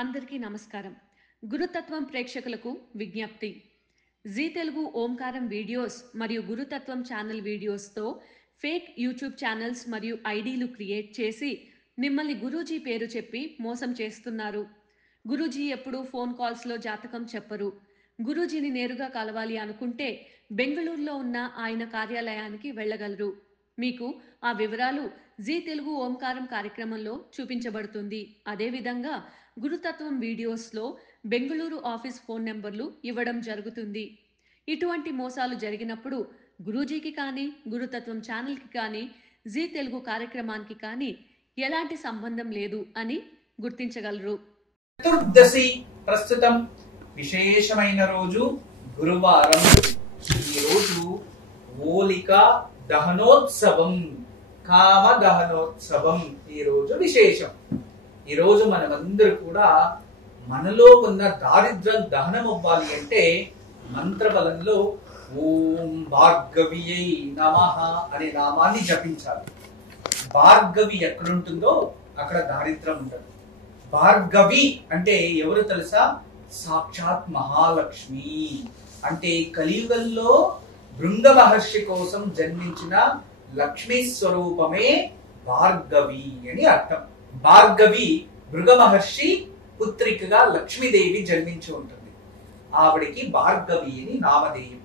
అందరికీ నమస్కారం. గురుతత్వం ప్రేక్షకులకు విజ్ఞప్తి. జీ తెలుగు ఓంకారం వీడియోస్ మరియు గురుతత్వం ఛానల్ వీడియోస్తో ఫేక్ యూట్యూబ్ ఛానల్స్ మరియు ఐడీలు క్రియేట్ చేసి మిమ్మల్ని గురూజీ పేరు చెప్పి మోసం చేస్తున్నారు. గురూజీ ఎప్పుడూ ఫోన్ కాల్స్లో జాతకం చెప్పరు. గురూజీని నేరుగా కలవాలి అనుకుంటే బెంగళూరులో ఉన్న ఆయన కార్యాలయానికి వెళ్ళగలరు. మీకు ఆ వివరాలు జీ తెలుగు ఓంకారం కార్యక్రమంలో చూపించబడుతుంది. అదేవిధంగా గురుతత్వం వీడియోస్లో బెంగళూరు ఆఫీస్ ఫోన్ నెంబర్లు ఇవ్వడం జరుగుతుంది. ఇటువంటి మోసాలు జరిగినప్పుడు గురూజీకి కానీ గురుతత్వం ఛానల్కి కానీ జీ తెలుగు కార్యక్రమానికి కానీ ఎలాంటి సంబంధం లేదు అని గుర్తించగలరు. చతుర్దశి ప్రస్తుతం విశేషమైన రోజు గురువారం. ఈ రోజు హోళిక దహనోత్సవం, కామ దహనోత్సవం ఈ రోజు విశేషం. ఈ రోజు మనమందరూ కూడా మనలో ఉన్న దారిద్ర్యం దహనం అవ్వాలి అంటే మంత్రబలంలో ఓం భార్గవియై నమః అనే నామాన్ని జపించాలి. భార్గవి ఎక్కడుంటుందో అక్కడ దారిద్ర్యం ఉండదు. భార్గవి అంటే ఎవరు తెలుసా? సాక్షాత్ మహాలక్ష్మి. అంటే కలియుగంలో భృంగ మహర్షి కోసం జన్మించిన లక్ష్మీ స్వరూపమే భార్గవి అని అర్థం. భార్గవి భృగ మహర్షి పుత్రికగా లక్ష్మీదేవి జన్మించి ఉంటుంది. ఆవిడికి భార్గవి అని నామధేయం.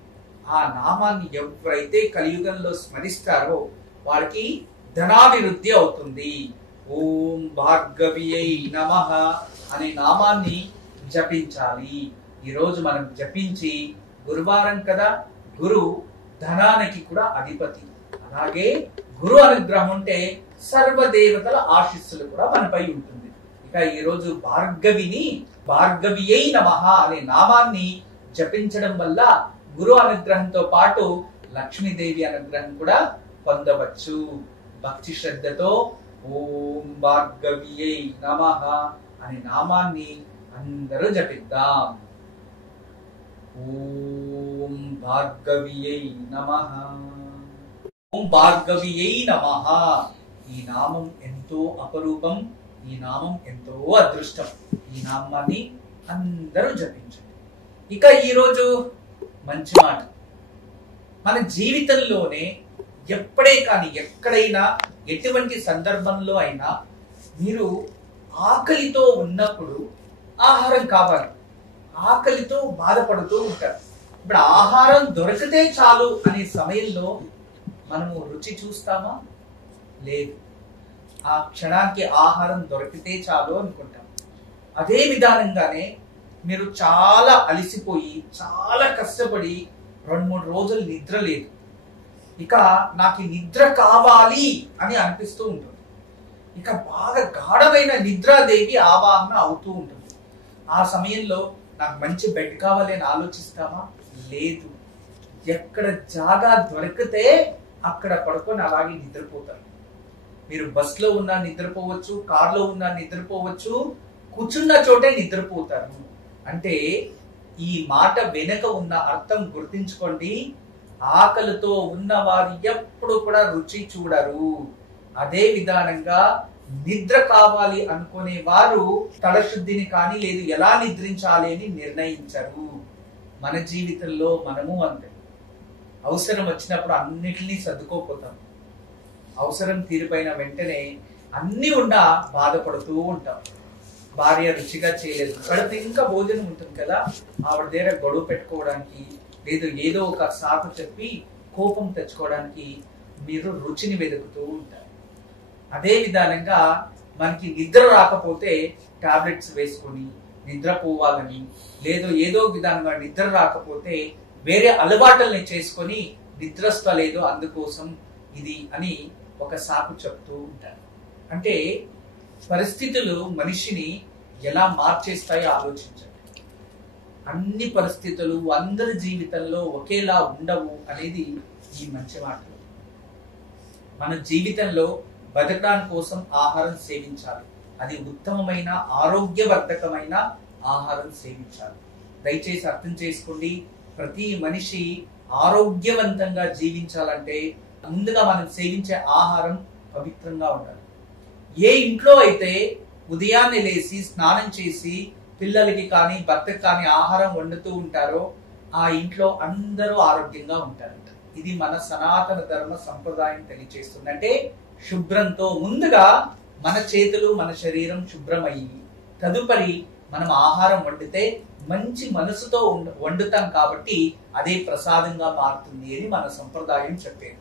ఆ నామాన్ని ఎవరైతే కలియుగంలో స్మరిస్తారో వారికి ధనాభివృద్ధి అవుతుంది. ఓం భార్గవియై నమః అనే నామాన్ని జపించాలి. ఈరోజు మనం జపించి, గురువారం కదా, గురు ధనానికి కూడా అధిపతి. అలాగే గురు అనుగ్రహం ఉంటే సర్వదేవతల ఆశీస్సులు కూడా మనపై ఉంటుంది. ఇక ఈ రోజు భార్గవియై నమః అనే నామాన్ని జపించడం వల్ల గురు అనుగ్రహంతో పాటు లక్ష్మీదేవి అనుగ్రహం కూడా పొందవచ్చు. భక్తి శ్రద్ధతో ఓం భార్గవియై నమః అనే నామాన్ని అందరూ జపిద్దాం. ఓం భార్గవియై నమః. ఓం భార్గవియై నమః. ఈ నామం ఎంతో అపరూపం. ఈ నామం ఎంతో అదృష్టం. ఈ నామాన్ని అందరూ జపించండి. ఇక ఈరోజు మంచి మాట. మన జీవితంలోనే ఎప్పుడే కానీ ఎక్కడైనా ఎటువంటి సందర్భంలో అయినా మీరు ఆకలితో ఉన్నప్పుడు ఆహారం కావాలి, ఆకలితో బాధపడుతూ ఉంటారు. ఇప్పుడు ఆహారం దొరికితే చాలు అనే సమయంలో మనము రుచి చూస్తామా? లేదు. ఆ క్షణానికి ఆహారం దొరికితే చాలు అనుకుంటాం. అదే విధానంగానే మీరు చాలా అలసిపోయి చాలా కష్టపడి 2-3 రోజులు నిద్ర లేదు, ఇక నాకు నిద్ర కావాలి అని అనిపిస్తూ ఉంటుంది. ఇక బాగా గాఢమైన నిద్రాదేవి ఆవాహన అవుతూ ఉంటుంది. ఆ సమయంలో నాకు మంచి బెడ్ కావాలి అని ఆలోచిస్తామా? లేదు. ఎక్కడ జాగా దొరికితే అక్కడ పడుకొని అలాగే నిద్రపోతారు. మీరు బస్సులో ఉన్నా నిద్రపోవచ్చు, కార్లో ఉన్నా నిద్రపోవచ్చు, కూర్చున్న చోటే నిద్రపోతారు. అంటే ఈ మాట వెనుక ఉన్న అర్థం గుర్తించుకోండి. ఆకలితో ఉన్నవారు ఎప్పుడు కూడా రుచి చూడరు. అదే విధానంగా నిద్ర కావాలి అనుకునే వారు తలశుద్ధిని కానీ లేదు ఎలా నిద్రించాలి అని నిర్ణయించరు. మన జీవితంలో మనము అంతే. అవసరం వచ్చినప్పుడు అన్నిటినీ సర్దుకోపోతాం. అవసరం తీరిపోయిన వెంటనే అన్ని ఉన్నా బాధపడుతూ ఉంటాం. భార్య రుచిగా చేయలేదు, కడుపు ఇంకా భోజనం ఉంటుంది కదా, ఆవిడ దగ్గర గొడవ పెట్టుకోవడానికి లేదు ఏదో ఒక సాకు చెప్పి కోపం తెచ్చుకోవడానికి మీరు రుచిని వెతుకుతూ ఉంటారు. అదే విధానంగా మనకి నిద్ర రాకపోతే టాబ్లెట్స్ వేసుకొని నిద్రపోవాలని, లేదు ఏదో విధంగా నిద్ర రాకపోతే వేరే అలవాట్లని చేసుకొని నిద్రస్తలేదు అందుకోసం ఇది అని ఒక సాకు చెప్తూ ఉంటారు. అంటే పరిస్థితులు మనిషిని ఎలా మార్చేస్తాయో ఆలోచించండి. అన్ని పరిస్థితులు అందరి జీవితంలో ఒకేలా ఉండవు అనేది ఈ మంచి మాటలు. మన జీవితంలో బతకడానికి కోసం ఆహారం సేవించాలి. అది ఉత్తమమైన ఆరోగ్యవర్ధకమైన ఆహారం సేవించాలి. దయచేసి అర్థం చేసుకోండి. ప్రతి మనిషి ఆరోగ్యవంతంగా జీవించాలంటే ముందుగా మనం సేవించే ఆహారం పవిత్రంగా ఉండాలి. ఏ ఇంట్లో అయితే ఉదయాన్నే లేచి స్నానం చేసి పిల్లలకి కానీ భర్తకి కానీ ఆహారం వండుతూ ఉంటారో ఆ ఇంట్లో అందరూ ఆరోగ్యంగా ఉంటారంట. ఇది మన సనాతన ధర్మ సంప్రదాయం తెలియజేస్తుంది. అంటే శుభ్రంతో ముందుగా మన చేతులు మన శరీరం శుభ్రమయ్యి తదుపరి మనం ఆహారం వండితే మంచి మనసుతో వండుతాం కాబట్టి అదే ప్రసాదంగా మారుతుంది అని మన సంప్రదాయం చెప్పేది.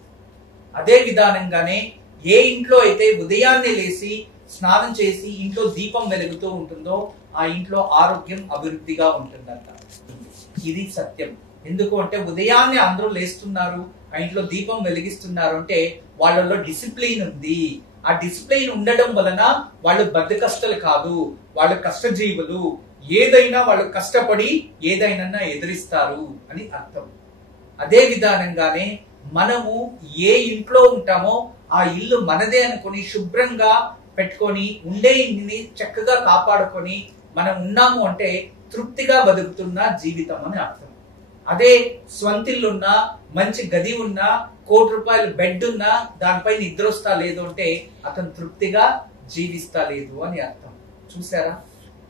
అదే విధానంగానే ఏ ఇంట్లో అయితే ఉదయాన్నే లేచి స్నానం చేసి ఇంట్లో దీపం వెలుగుతూ ఉంటుందో ఆ ఇంట్లో ఆరోగ్యం అభివృద్ధిగా ఉంటుందంట. ఇది సత్యం. ఎందుకు అంటే ఉదయాన్నే అందరూ లేస్తున్నారు, ఆ ఇంట్లో దీపం వెలిగిస్తున్నారు అంటే వాళ్ళలో డిసిప్లిన్ ఉంది. ఆ డిసిప్లిన్ ఉండడం వలన వాళ్ళు బద్ధకస్తులు కాదు, వాళ్ళు కష్టజీవులు. ఏదైనా వాళ్ళు కష్టపడి ఏదైనా ఎదిరిస్తారు అని అర్థం. అదే విధానంగానే మనము ఏ ఇంట్లో ఉంటామో ఆ ఇల్లు మనదే అనుకొని శుభ్రంగా పెట్టుకొని ఉండే ఇంటిని చక్కగా కాపాడుకొని మనం ఉన్నాము అంటే తృప్తిగా బతుకుతున్న జీవితం అని అర్థం. అదే స్వంతిల్లున్నా మంచి గది ఉన్నా ₹1,00,00,000 బెడ్ ఉన్నా దానిపై నిద్ర వస్తా లేదు అంటే అతను తృప్తిగా జీవిస్తా లేదు అని అర్థం. చూసారా,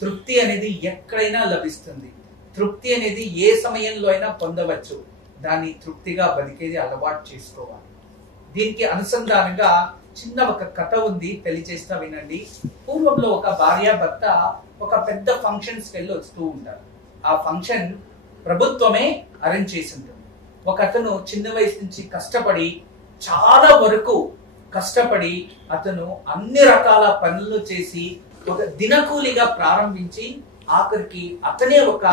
తృప్తి అనేది ఎక్కడైనా లభిస్తుంది. తృప్తి అనేది ఏ సమయంలో అయినా పొందవచ్చు. దాన్ని తృప్తిగా బతికేది అలవాటు చేసుకోవాలి. దీనికి అనుసంధానంగా చిన్న ఒక కథ ఉంది, తెలియజేస్తా వినండి. పూర్వంలో ఒక భార్యాభర్త ఒక పెద్ద ఫంక్షన్స్ వెళ్ళి వస్తూ ఉంటారు. ఆ ఫంక్షన్ ప్రభుత్వమే అరేంజ్ చేసి ఉంటుంది. ఒక అతను చిన్న వయసు నుంచి కష్టపడి చాలా వరకు కష్టపడి అతను అన్ని రకాల పనులు చేసి ఒక దినకూలిగా ప్రారంభించి ఆఖరికి అతనే ఒక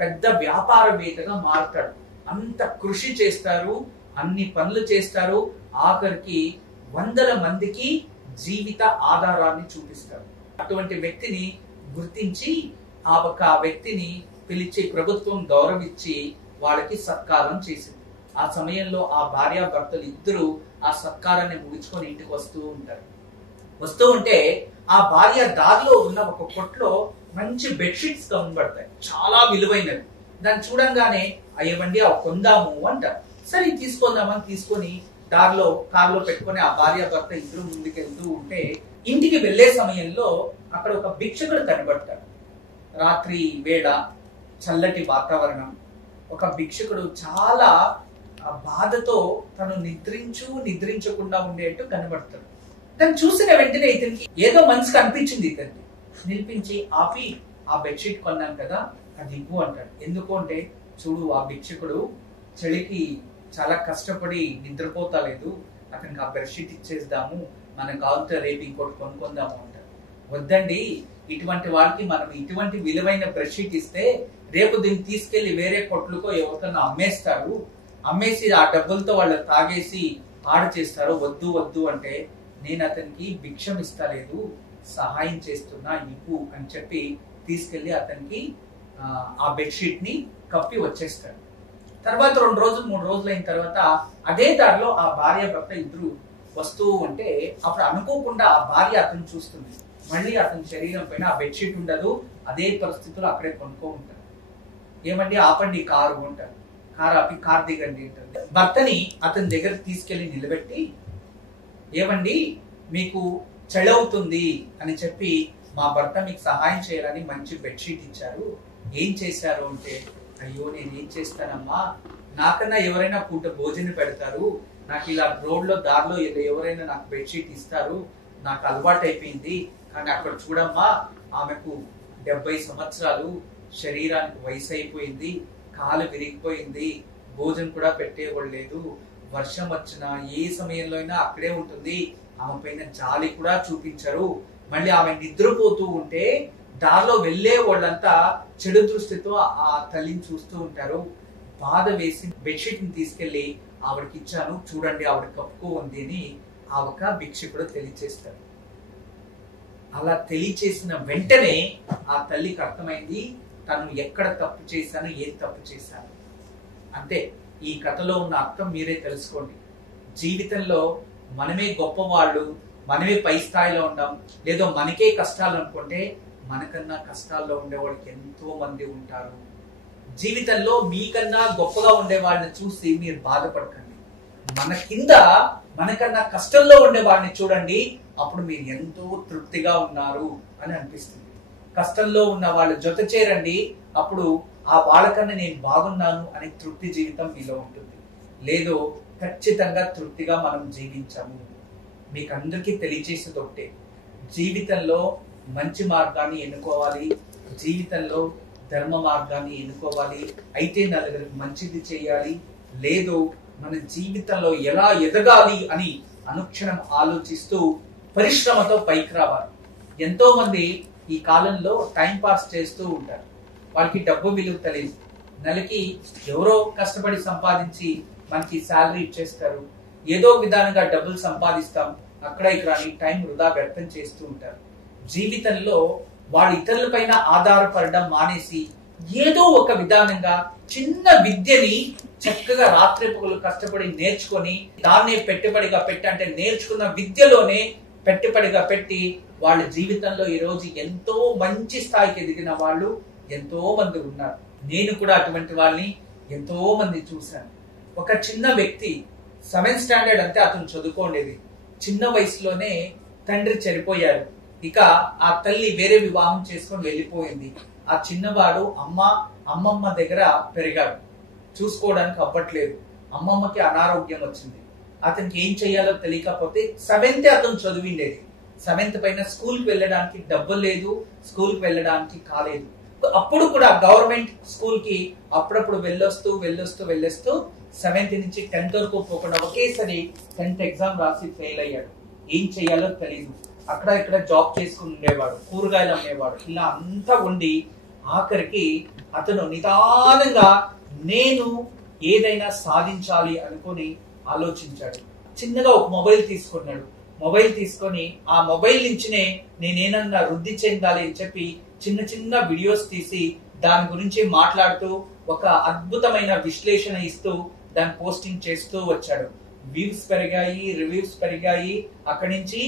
పెద్ద వ్యాపారవేత్తగా మారుతాడు. అంత కృషి చేస్తారు, అన్ని పనులు చేస్తారు, ఆఖరికి 100 మందికి జీవిత ఆధారాన్ని చూపిస్తారు. అటువంటి వ్యక్తిని గుర్తించి ఆ వ్యక్తిని పిలిచి ప్రభుత్వం గౌరవించి వాళ్ళకి సత్కారం చేసింది. ఆ సమయంలో ఆ భార్యాభర్తలు ఇద్దరు ఆ సత్కారాన్ని ముగించుకొని ఇంటికి వస్తూ ఉంటారు. వస్తూ ఉంటే ఆ భార్య దారిలో ఉన్న ఒక కొట్లో మంచి బెడ్షీట్స్ కనబడతాయి, చాలా విలువైనవి. దాన్ని చూడంగానే అయ్యవండి అవి కొందాము అంటారు. సరే తీసుకుందామని తీసుకొని దారిలో కారులో పెట్టుకొని ఆ భార్యాభర్త ఇద్దరు ముందుకెళ్తూ ఉంటే ఇంటికి వెళ్లే సమయంలో అక్కడ ఒక భిక్షకుడు కనబడతాడు. రాత్రి వేళ చల్లటి వాతావరణం. ఒక భిక్షకుడు చాలా బాధతో తను నిద్రించకుండా ఉండేట్టు కనబడతాడు. దాన్ని చూసిన వెంటనే ఇతనికి ఏదో మనసుకు అనిపించింది. ఇతనికి నిలిపించి ఆపి ఆ బెడ్షీట్ కొన్నాను కదా అది ఇవ్వు అంటాడు. ఎందుకు అంటే చూడు ఆ భిక్షకుడు చలికి చాలా కష్టపడి నిద్రపోతా లేదు, అతనికి ఆ బెడ్షీట్ ఇచ్చేద్దాము, మనకు కావాలంటే రేపు ఇంకోటి కొనుక్కుందాము అంటారు. వద్దండి, ఇటువంటి వాళ్ళకి మనం ఇటువంటి విలువైన బెడ్షీట్ ఇస్తే రేపు దీన్ని తీసుకెళ్లి వేరే కొట్లుకో ఎవరికన్నా అమ్మేస్తారు, అమ్మేసి ఆ డబ్బులతో వాళ్ళు తాగేసి పాడు చేస్తారు. వద్దు వద్దు అంటే నేను అతనికి భిక్షం ఇస్తలేదు, సహాయం చేస్తున్నా, ఇవ్వు అని చెప్పి తీసుకెళ్లి అతనికి ఆ బెడ్షీట్ ని కప్పి వచ్చేస్తాడు. తర్వాత 2 రోజులు 3 రోజులు అయిన తర్వాత అదే దారిలో ఆ భార్య భర్త ఇద్దరు వస్తూ ఉంటే అప్పుడు అనుకోకుండా ఆ భార్య అతను చూస్తుంది. మళ్ళీ అతని శరీరం పైన ఆ బెడ్షీట్ ఉండదు, అదే పరిస్థితుల్లో అక్కడే కొనుక్కో ఉంటారు. ఏమండి ఆపండి కారు అంటారు. కారు ఆపి కారు దిగండి అంటారు. భర్తని అతని దగ్గర తీసుకెళ్లి నిలబెట్టి ఏమండి మీకు చెడవుతుంది అని చెప్పి మా భర్త మీకు సహాయం చేయాలని మంచి బెడ్షీట్ ఇచ్చారు, ఏం చేశారు అంటే అయ్యో నేనేం చేస్తానమ్మా, నాకన్నా ఎవరైనా పూట భోజనం పెడతారు, నాకు ఇలా రోడ్లో దారిలో ఎవరైనా నాకు బెడ్షీట్ ఇస్తారు, నాకు అలవాటు అయిపోయింది. కానీ అక్కడ చూడమ్మా ఆమెకు 70 సంవత్సరాలు, శరీరానికి వయసు అయిపోయింది, కాలు విరిగిపోయింది, భోజనం కూడా పెట్టేవాళ్ళు లేదు, వర్షం వచ్చినా ఏ సమయంలో అయినా అక్కడే ఉంటుంది, ఆమె పైన జాలి కూడా చూపించరు, మళ్ళీ ఆమె నిద్రపోతూ ఉంటే దారిలో వెళ్లే వాళ్ళంతా చెడు దృష్టితో ఆ తల్లిని చూస్తూ ఉంటారు. బాధ వేసి బెడ్షీట్ ని తీసుకెళ్లి ఆవిడకి ఇచ్చాను, చూడండి ఆవిడ కప్పుకో ఉంది అని ఆ ఒక భిక్షకుడు తెలియచేస్తాడు. అలా తెలియచేసిన వెంటనే ఆ తల్లికి అర్థమైంది తను ఎక్కడ తప్పు చేశాను, ఏం తప్పు చేశాను. అంతే, ఈ కథలో ఉన్న అర్థం మీరే తెలుసుకోండి. జీవితంలో మనమే గొప్పవాళ్ళు, మనమే పై స్థాయిలో ఉంటాం, లేదో మనకే కష్టాలు అనుకుంటే మనకన్నా కష్టాల్లో ఉండేవాళ్ళకి ఎంతో మంది ఉంటారు. జీవితంలో మీకన్నా గొప్పగా ఉండే వాళ్ళని చూసి మీరు బాధపడకండి. మన కింద మనకన్నా కష్టంలో ఉండే వాడిని చూడండి, అప్పుడు మీరు ఎంతో తృప్తిగా ఉన్నారు అని అనిపిస్తుంది. కష్టంలో ఉన్న వాళ్ళు జత చేరండి, అప్పుడు ఆ వాళ్ళకన్నా నేను బాగున్నాను అనే తృప్తి జీవితం మీలో ఉంటుంది. లేదో ఖచ్చితంగా తృప్తిగా మనం జీవించాము. మీకు అందరికీ తెలియచేసేది ఒకటే, జీవితంలో మంచి మార్గాన్ని ఎన్నుకోవాలి, జీవితంలో ధర్మ మార్గాన్ని ఎన్నుకోవాలి. అయితే నలుగురికి మంచిది చేయాలి, లేదు మన జీవితంలో ఎలా ఎదగాలి అని అనుక్షణం ఆలోచిస్తూ పరిశ్రమతో పైకి రావాలి. ఎంతో మంది ఈ కాలంలో టైం పాస్ చేస్తూ ఉంటారు, వాళ్ళకి డబ్బు విలువ తెలియదు. నెలకి ఎవరో కష్టపడి సంపాదించి మనకి శాలరీ ఇచ్చేస్తారు, ఏదో విధానంగా డబ్బులు సంపాదిస్తాం, అక్కడ ఇక్కడ టైం వృధా వ్యర్థం చేస్తూ ఉంటారు. జీవితంలో వాడు ఇతరుల పైన ఆధారపడడం మానేసి ఏదో ఒక విధానంగా చిన్న విద్యని చక్కగా రాత్రి పగలు కష్టపడి నేర్చుకొని దాన్నే పెట్టుబడిగా పెట్టి, అంటే నేర్చుకున్న విద్యలోనే పెట్టుబడిగా పెట్టి వాళ్ళ జీవితంలో ఈ రోజు ఎంతో మంచి స్థాయికి ఎదిగిన వాళ్ళు ఎంతో మంది ఉన్నారు. నేను కూడా అటువంటి వాళ్ళని ఎంతో మంది చూశాను. ఒక చిన్న వ్యక్తి 7th స్టాండర్డ్ అంతే అతను చదువుకోండేది, చిన్న వయసులోనే తండ్రి చనిపోయారు. ఇక ఆ తల్లి వేరే వివాహం చేసుకొని వెళ్ళిపోయింది. ఆ చిన్నవాడు అమ్మమ్మ దగ్గర పెరిగాడు, చూసుకోవడానికి అవ్వట్లేదు. అమ్మమ్మకి అనారోగ్యం వచ్చింది, అతనికి ఏం చేయాలో తెలియకపోతే 7th అతను చదివిండేది. 7th పైన స్కూల్ కి వెళ్ళడానికి డబ్బు లేదు, స్కూల్ కి వెళ్ళడానికి కాలేదు. అప్పుడు కూడా గవర్నమెంట్ స్కూల్ కి అప్పుడప్పుడు వెళ్ళొస్తూ 7th నుంచి 10th వరకు పోకుండా ఒకేసారి 10th ఎగ్జామ్ రాసి ఫెయిల్ అయ్యాడు. ఏం చేయాలో తెలియదు. అక్కడ ఇక్కడ జాబ్ చేసుకుని ఉండేవాడు, కూరగాయలు అమ్మేవాడు, ఇలా అంతా ఉండి ఆఖరికి అతను నిదానంగా నేను ఏదైనా సాధించాలి అనుకుని ఆలోచించాడు. చిన్నగా ఒక మొబైల్ తీసుకున్నాడు. మొబైల్ తీసుకొని ఆ మొబైల్ నుంచినే నేనేనన్నా వృద్ధి చెందాలి అని చెప్పి చిన్న చిన్న వీడియోస్ తీసి దాని గురించి మాట్లాడుతూ ఒక అద్భుతమైన విశ్లేషణ ఇస్తూ దాన్ని పోస్టింగ్ చేస్తూ వచ్చాడు. వ్యూస్ పెరిగాయి, రివ్యూస్ పెరిగాయి, అక్కడి నుంచి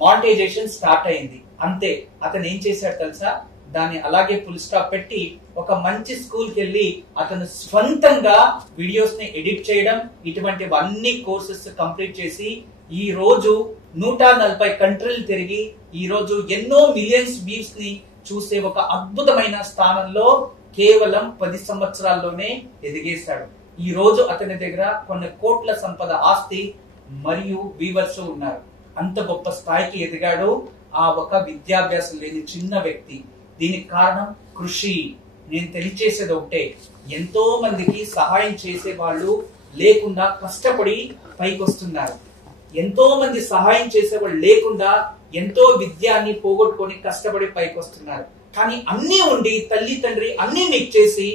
మానిటైజేషన్ స్టార్ట్ అయింది. అంతే, అతను ఏం చేశాడు తెలుసా, దాన్ని అలాగే ఫుల్ స్టాప్ పెట్టి ఒక మంచి స్కూల్ కి వెళ్ళి అతను స్వంతంగా వీడియోస్ ని ఎడిట్ చేయడం, ఇటువంటివన్నీ కోర్సెస్ కంప్లీట్ చేసి ఈ రోజు 140 కంట్రీలు తిరిగి ఈ రోజు ఎన్నో మిలియన్స్ వ్యూస్ ని చూసే ఒక అద్భుతమైన స్థానంలో కేవలం 10 సంవత్సరాల్లోనే ఎదిగేశాడు. ఈ రోజు అతని దగ్గర కొన్ని కోట్ల సంపద ఆస్తి మరియు వీవర్స్ ఉన్నారు. అంత గొప్ప స్థాయికి ఎదిగాడు ఆ ఒక విద్యాభ్యాసం లేని చిన్న వ్యక్తి. దీనికి కారణం కృషి. నేను తెలియచేసేది ఒకటే, ఎంతో మందికి సహాయం చేసే వాళ్ళు లేకుండా కష్టపడి పైకి వస్తున్నారు. ఎంతో మంది సహాయం చేసేవాళ్ళు లేకుండా ఎంతో విద్యాన్ని పోగొట్టుకొని కష్టపడి పైకి వస్తున్నారు. కానీ అన్ని ఉండి తల్లి తండ్రి అన్ని మీకు చేసి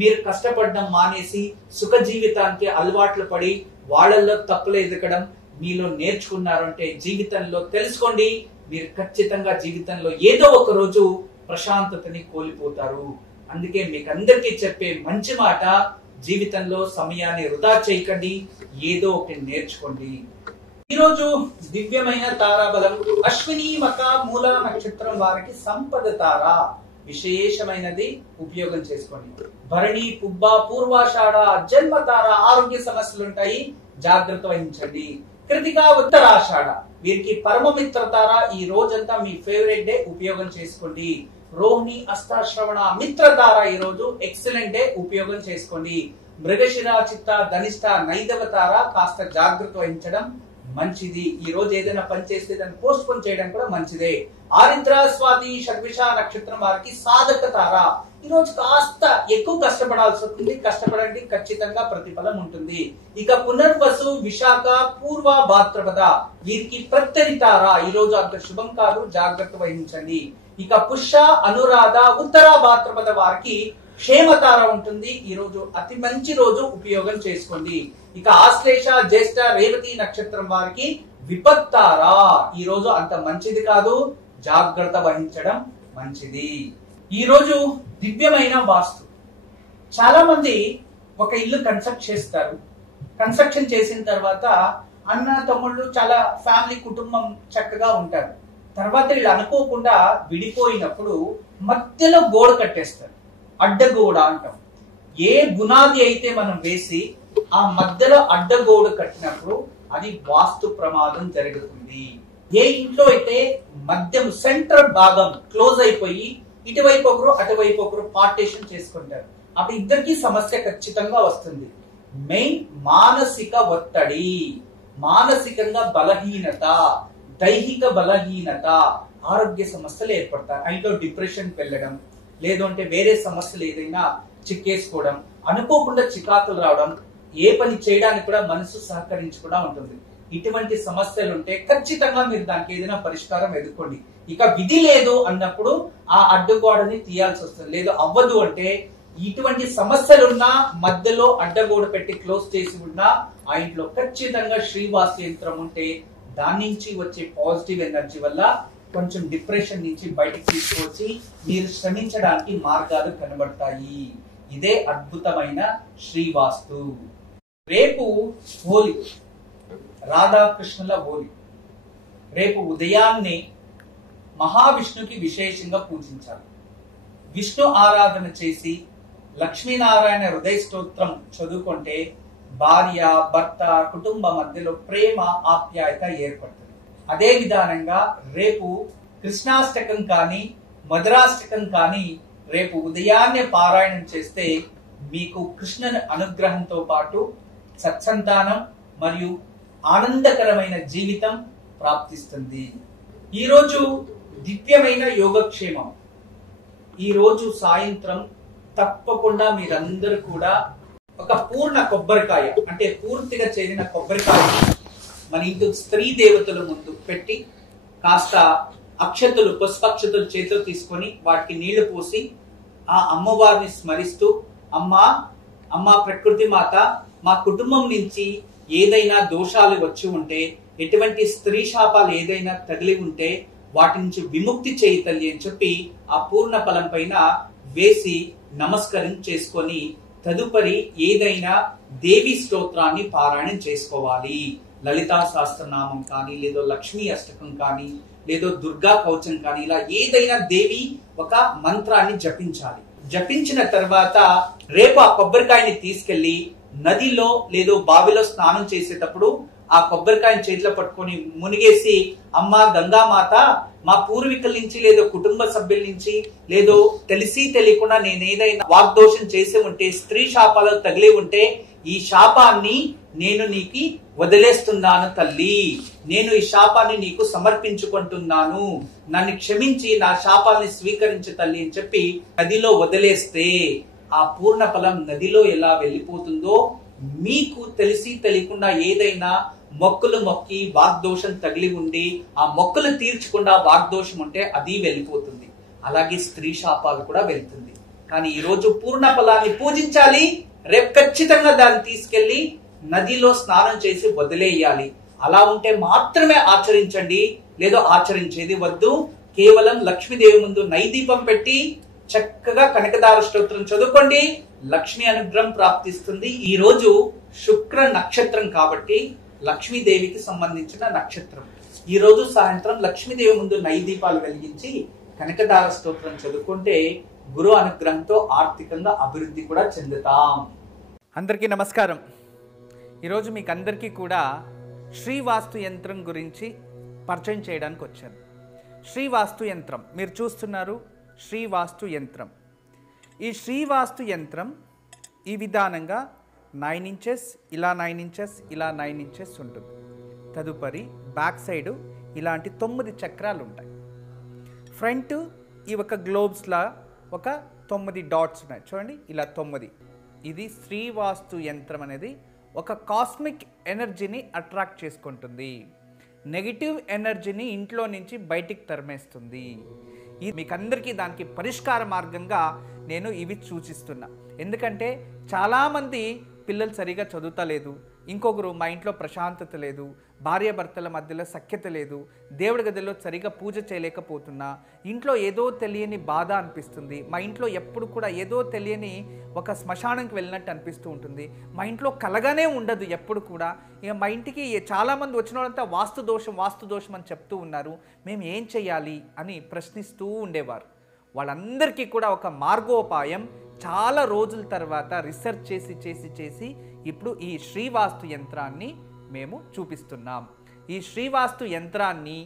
మీరు కష్టపడడం మానేసి సుఖ జీవితానికి అలవాట్లు పడి వాళ్ళల్లో తప్పులు ఎదగడం మీలో నేర్చుకున్నారంటే జీవితంలో తెలుసుకోండి, మీరు ఖచ్చితంగా జీవితంలో ఏదో ఒక రోజు ప్రశాంతతని కోల్పోతారు. అందుకే మీకు అందరికీ చెప్పే మంచి మాట, జీవితంలో సమయాన్ని వృధా చేయకండి, ఏదో ఒకటి నేర్చుకోండి. ఈరోజు దివ్యమైన తారాబలం అశ్విని మక మూల నక్షత్రం వారికి సంపద తార విశేషమైనది, ఉపయోగం చేసుకోండి. భరణి పుబ్బ పూర్వాషాఢ జన్మ తార ఆరోగ్య సమస్యలు ఉంటాయి, జాగ్రత్త వహించండి. కృతిక ఉత్తరాషాఢ వీరికి పరమమిత్ర తార, ఈ రోజంతా మీ ఫేవరెట్ డే, ఉపయోగం చేసుకోండి. రోహిణి అష్టాశ్రవణ మిత్ర తార, ఈ రోజు ఎక్సలెంట్ డే, ఉపయోగం చేసుకోండి. మృగశిర చిత్త ధనిష్ట నైదవ తార, కాస్త జాగ్రత్త వహించడం మంచిది. ఈ రోజు ఏదైనా పని చేస్తే దాన్ని పోస్ట్ పోన్ చేయడం కూడా మంచిదే. ఆరిద్ర స్వాతి షడ్విష నక్షత్రం వారికి సాధక తార, ఈ రోజు కాస్త ఎక్కువ కష్టపడాల్సి వస్తుంది, కష్టపడండి, ఖచ్చితంగా ప్రతిఫలం ఉంటుంది. ఇక పునర్వసు విశాఖ పూర్వ భాద్రపద వీరికి ప్రత్యరి తార, ఈ రోజు అంత శుభం కాదు, జాగ్రత్త వహించండి. ఇక పుష్య అనురాధ ఉత్తర భాద్రపద వారికి క్షేమతార ఉంటుంది, ఈ రోజు అతి మంచి రోజు, ఉపయోగం చేసుకోండి. ఇక ఆశ్లేష జ్యేష్ఠ రేవతి నక్షత్రం వారికి విపత్తారా, ఈ రోజు అంత మంచిది కాదు, జాగ్రత్త వహించడం మంచిది. ఈ రోజు దివ్యమైన వాస్తు. చాలా మంది ఒక ఇల్లు కన్స్ట్రక్ట్ చేస్తారు, కన్స్ట్రక్షన్ చేసిన తర్వాత అన్న తమ్ముళ్ళు చాలా ఫ్యామిలీ కుటుంబం చక్కగా ఉంటారు. తర్వాత వీళ్ళు అనుకోకుండా విడిపోయినప్పుడు మధ్యలో గోడ కట్టేస్తారు, అడ్డగోడ అంటాం. ఏ బునాది అయితే మనం వేసి ఆ మధ్యలో అడ్డగోడ కట్టినప్పుడు అది వాస్తు ప్రమాదం జరుగుతుంది. ఏ ఇంట్లో అయితే మధ్యం సెంటర్ భాగం క్లోజ్ అయిపోయి ఇటువైపు ఒకరు అటువైపు ఒకరు పార్టీషన్ చేసుకుంటారు, అప్పుడు ఇద్దరికి సమస్య ఖచ్చితంగా వస్తుంది. మెయిన్ మానసిక ఒత్తిడి, మానసికంగా బలహీనత, దైహిక బలహీనత, ఆరోగ్య సమస్యలు ఏర్పడతాయి. ఇంట్లో డిప్రెషన్ వెళ్ళడం, లేదు అంటే వేరే సమస్యలు ఏదైనా చిక్కేసుకోవడం, అనుకోకుండా చికాకులు రావడం, ఏ పని చేయడానికి కూడా మనసు సహకరించకుండా ఉంటుంది. ఇటువంటి సమస్యలు ఉంటే ఖచ్చితంగా మీరు దానికి ఏదైనా పరిష్కారం ఎదుర్కోండి. ఇక విధి లేదు అన్నప్పుడు ఆ అడ్డుగోడని తీయాల్సి వస్తుంది. లేదు అవ్వదు అంటే ఇటువంటి సమస్యలున్నా మధ్యలో అడ్డగోడ పెట్టి క్లోజ్ చేసి ఉన్నా ఆ ఇంట్లో ఖచ్చితంగా శ్రీవాస్తు యంత్రం ఉంటే దాని నుంచి వచ్చే పాజిటివ్ ఎనర్జీ వల్ల కొంచెం డిప్రెషన్ నుంచి బయటకు తీసుకొచ్చి మీరు శ్రమించడానికి మార్గాలు కనబడతాయి. ఇదే అద్భుతమైన శ్రీవాస్తు. రేపు హోలీ, రాధాకృష్ణుల హోలీ. రేపు ఉదయాన్నే మహావిష్ణుకి విశేషంగా పూజించాలి. విష్ణు ఆరాధన చేసి లక్ష్మీనారాయణ హృదయ స్తోత్రం చదువుకుంటే భార్య భర్త కుటుంబ మధ్యలో ప్రేమ ఆప్యాయత ఏర్పడుతుంది. అదే విధానంగా రేపు కృష్ణాష్టకం కానీ మధురాష్టకం కానీ రేపు ఉదయాన్నే పారాయణం చేస్తే మీకు కృష్ణుని అనుగ్రహంతో పాటు సత్సంతానం మరియు ఆనందకరమైన జీవితం ప్రాప్తిస్తుంది. ఈరోజు దివ్యమైన యోగక్షేమం. ఈరోజు సాయంత్రం తప్పకుండా మీరందరూ కూడా ఒక పూర్ణ కొబ్బరికాయ, అంటే పూర్తిగా చేరిన కొబ్బరికాయ మన ఇంటి స్త్రీ దేవతల ముందు పెట్టి కాస్త అక్షతలు, పుష్పక్షతలు చేతిలో తీసుకొని వాటికి నీళ్లు పోసి ఆ అమ్మవారిని స్మరిస్తూ, అమ్మా ప్రకృతి మాత, మా కుటుంబం నుంచి ఏదైనా దోషాలు వచ్చి ఉంటే, ఎటువంటి స్త్రీ శాపాలు ఏదైనా తగిలి ఉంటే వాటి నుంచి విముక్తి చేయి తల్లి అని చెప్పి ఆ పూర్ణ ఫలం పైన వేసి నమస్కారం చేసుకొని తదుపరి ఏదైనా దేవి స్తోత్రాన్ని పారాయణం చేసుకోవాలి. లలితా సహస్రనామం కానీ, లేదో లక్ష్మీ అష్టకం కానీ, లేదో దుర్గా కవచం కానీ, ఇలా ఏదైనా దేవి ఒక మంత్రాన్ని జపించాలి. జపించిన తర్వాత రేపు ఆ కొబ్బరికాయని తీసుకెళ్లి నదిలో లేదో బావిలో స్నానం చేసేటప్పుడు ఆ కొబ్బరికాయని చేతిలో పట్టుకొని మునిగేసి, అమ్మ గంగామాత, మా పూర్వీకుల నుంచి లేదో కుటుంబ సభ్యుల నుంచి లేదో తెలిసి తెలియకుండా నేను ఏదైనా వాగ్దోషం చేసి ఉంటే, స్త్రీ శాపాలు తగిలి ఉంటే ఈ శాపాన్ని నేను నీకు వదిలేస్తున్నాను తల్లి, నేను ఈ శాపాన్ని నీకు సమర్పించుకుంటున్నాను, నన్ను క్షమించి నా శాపాన్ని స్వీకరించు తల్లి అని చెప్పి నదిలో వదిలేస్తే ఆ పూర్ణ ఫలం నదిలో ఎలా వెళ్ళిపోతుందో, మీకు తెలిసి తెలియకుండా ఏదైనా మొక్కులు మొక్కి వాగ్దోషం తగిలి ఉండి ఆ మొక్కులు తీర్చకుండా వాగ్దోషం ఉంటే అది వెళ్ళిపోతుంది. అలాగే స్త్రీ శాపాలు కూడా వెళ్తుంది. కానీ ఈ రోజు పూర్ణ ఫలాన్ని పూజించాలి. రేపు ఖచ్చితంగా దాన్ని తీసుకెళ్లి నదిలో స్నానం చేసి వదిలేయాలి. అలా ఉంటే మాత్రమే ఆచరించండి, లేదో ఆచరించేది వద్దు. కేవలం లక్ష్మీదేవి ముందు నైదీపం పెట్టి చక్కగా కనకదార స్తోత్రం చదువుకోండి, లక్ష్మీ అనుగ్రహం ప్రాప్తిస్తుంది. ఈ రోజు శుక్ర నక్షత్రం కాబట్టి లక్ష్మీదేవికి సంబంధించిన నక్షత్రం. ఈ రోజు సాయంత్రం లక్ష్మీదేవి ముందు నైదీపాలు వెలిగించి కనకదార స్తోత్రం చదువుకుంటే గురు అనుగ్రహంతో ఆర్థికంగా అభివృద్ధి కూడా చెందుతాం. అందరికీ నమస్కారం. ఈరోజు మీకు అందరికీ కూడా శ్రీవాస్తు యంత్రం గురించి పరిచయం చేయడానికి వచ్చాను. శ్రీవాస్తు యంత్రం మీరు చూస్తున్నారు. శ్రీవాస్తు యంత్రం, ఈ శ్రీవాస్తు యంత్రం ఈ విధానంగా 9 ఇంచెస్, ఇలా 9 ఇంచెస్, ఇలా 9 ఇంచెస్ ఉంటుంది. తదుపరి బ్యాక్ సైడు ఇలాంటి 9 చక్రాలు ఉంటాయి. ఫ్రంట్ ఈ ఒక గ్లోబ్స్లా ఒక 9 డాట్స్ ఉన్నాయి చూడండి, ఇలా 9. ఇది శ్రీవాస్తు యంత్రం అనేది ఒక కాస్మిక్ ఎనర్జీని అట్రాక్ట్ చేసుకుంటుంది. నెగిటివ్ ఎనర్జీని ఇంట్లో నుంచి బయటికి తరిమేస్తుంది. మీకు అందరికీ దానికి పరిష్కార మార్గంగా నేను ఇవి సూచిస్తున్నా. ఎందుకంటే చాలామంది పిల్లలు సరిగా చదువుతలేదు, ఇంకొకరు మా ఇంట్లో ప్రశాంతత లేదు, భార్యాభర్తల మధ్యలో సఖ్యత లేదు, దేవుడి గదిలో సరిగా పూజ చేయలేకపోతున్నా, ఇంట్లో ఏదో తెలియని బాధ అనిపిస్తుంది, మా ఇంట్లో ఎప్పుడు కూడా ఏదో తెలియని ఒక శ్మశానంకి వెళ్ళినట్టు అనిపిస్తూ ఉంటుంది, మా ఇంట్లో కలగానే ఉండదు ఎప్పుడు కూడా. ఇక మా ఇంటికి చాలామంది వచ్చిన వాళ్ళంతా వాస్తు దోషం అని చెప్తూ ఉన్నారు, మేము ఏం చేయాలి అని ప్రశ్నిస్తూ ఉండేవారు. వాళ్ళందరికీ కూడా ఒక మార్గోపాయం చాలా రోజుల తర్వాత రీసెర్చ్ చేసి ఇప్పుడు ఈ శ్రీవాస్తు యంత్రాన్ని మేము చూపిస్తున్నాం. ఈ శ్రీవాస్తు యంత్రాన్ని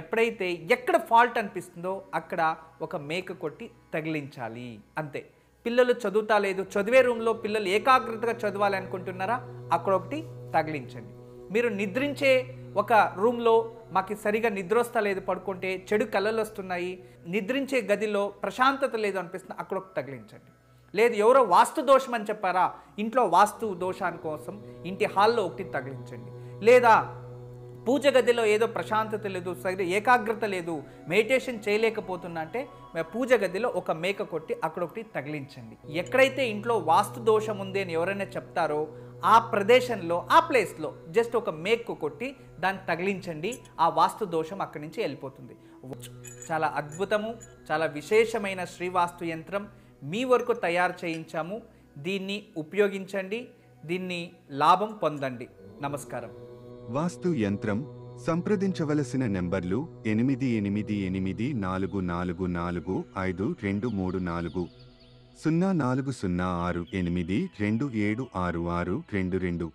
ఎప్పుడైతే ఎక్కడ ఫాల్ట్ అనిపిస్తుందో అక్కడ ఒక మేక కొట్టి తగిలించాలి, అంతే. పిల్లలు చదువుతా లేదు, చదివే రూమ్లో పిల్లలు ఏకాగ్రతగా చదవాలి అనుకుంటున్నారా, అక్కడ ఒకటి తగిలించండి. మీరు నిద్రించే ఒక రూమ్లో మాకు సరిగా నిద్ర వస్తా లేదు, పడుకుంటే చెడు కళలు వస్తున్నాయి, నిద్రించే గదిలో ప్రశాంతత లేదు అనిపిస్తుంది, అక్కడ ఒకటి తగిలించండి. లేదు ఎవరో వాస్తు దోషం అని చెప్పారా, ఇంట్లో వాస్తు దోషాని కోసం ఇంటి హాల్లో ఒకటి తగిలించండి. లేదా పూజ గదిలో ఏదో ప్రశాంతత లేదు, సరిగ్గా ఏకాగ్రత లేదు, మెడిటేషన్ చేయలేకపోతున్నా అంటే పూజ గదిలో ఒక మేక కొట్టి అక్కడ ఒకటి తగిలించండి. ఎక్కడైతే ఇంట్లో వాస్తు దోషం ఉంది అని ఎవరైనా చెప్తారో ఆ ప్రదేశంలో ఆ ప్లేస్లో జస్ట్ ఒక మేకు కొట్టి దాన్ని తగిలించండి, ఆ వాస్తు దోషం అక్కడి నుంచి వెళ్ళిపోతుంది. చాలా అద్భుతము, చాలా విశేషమైన శ్రీవాస్తు యంత్రం మీ వరకు తయారు చేయించాము. దీన్ని ఉపయోగించండి, దీన్ని లాభం పొందండి. నమస్కారం. వాస్తు యంత్రం సంప్రదించవలసిన నెంబర్లు 8844452344 040682766622.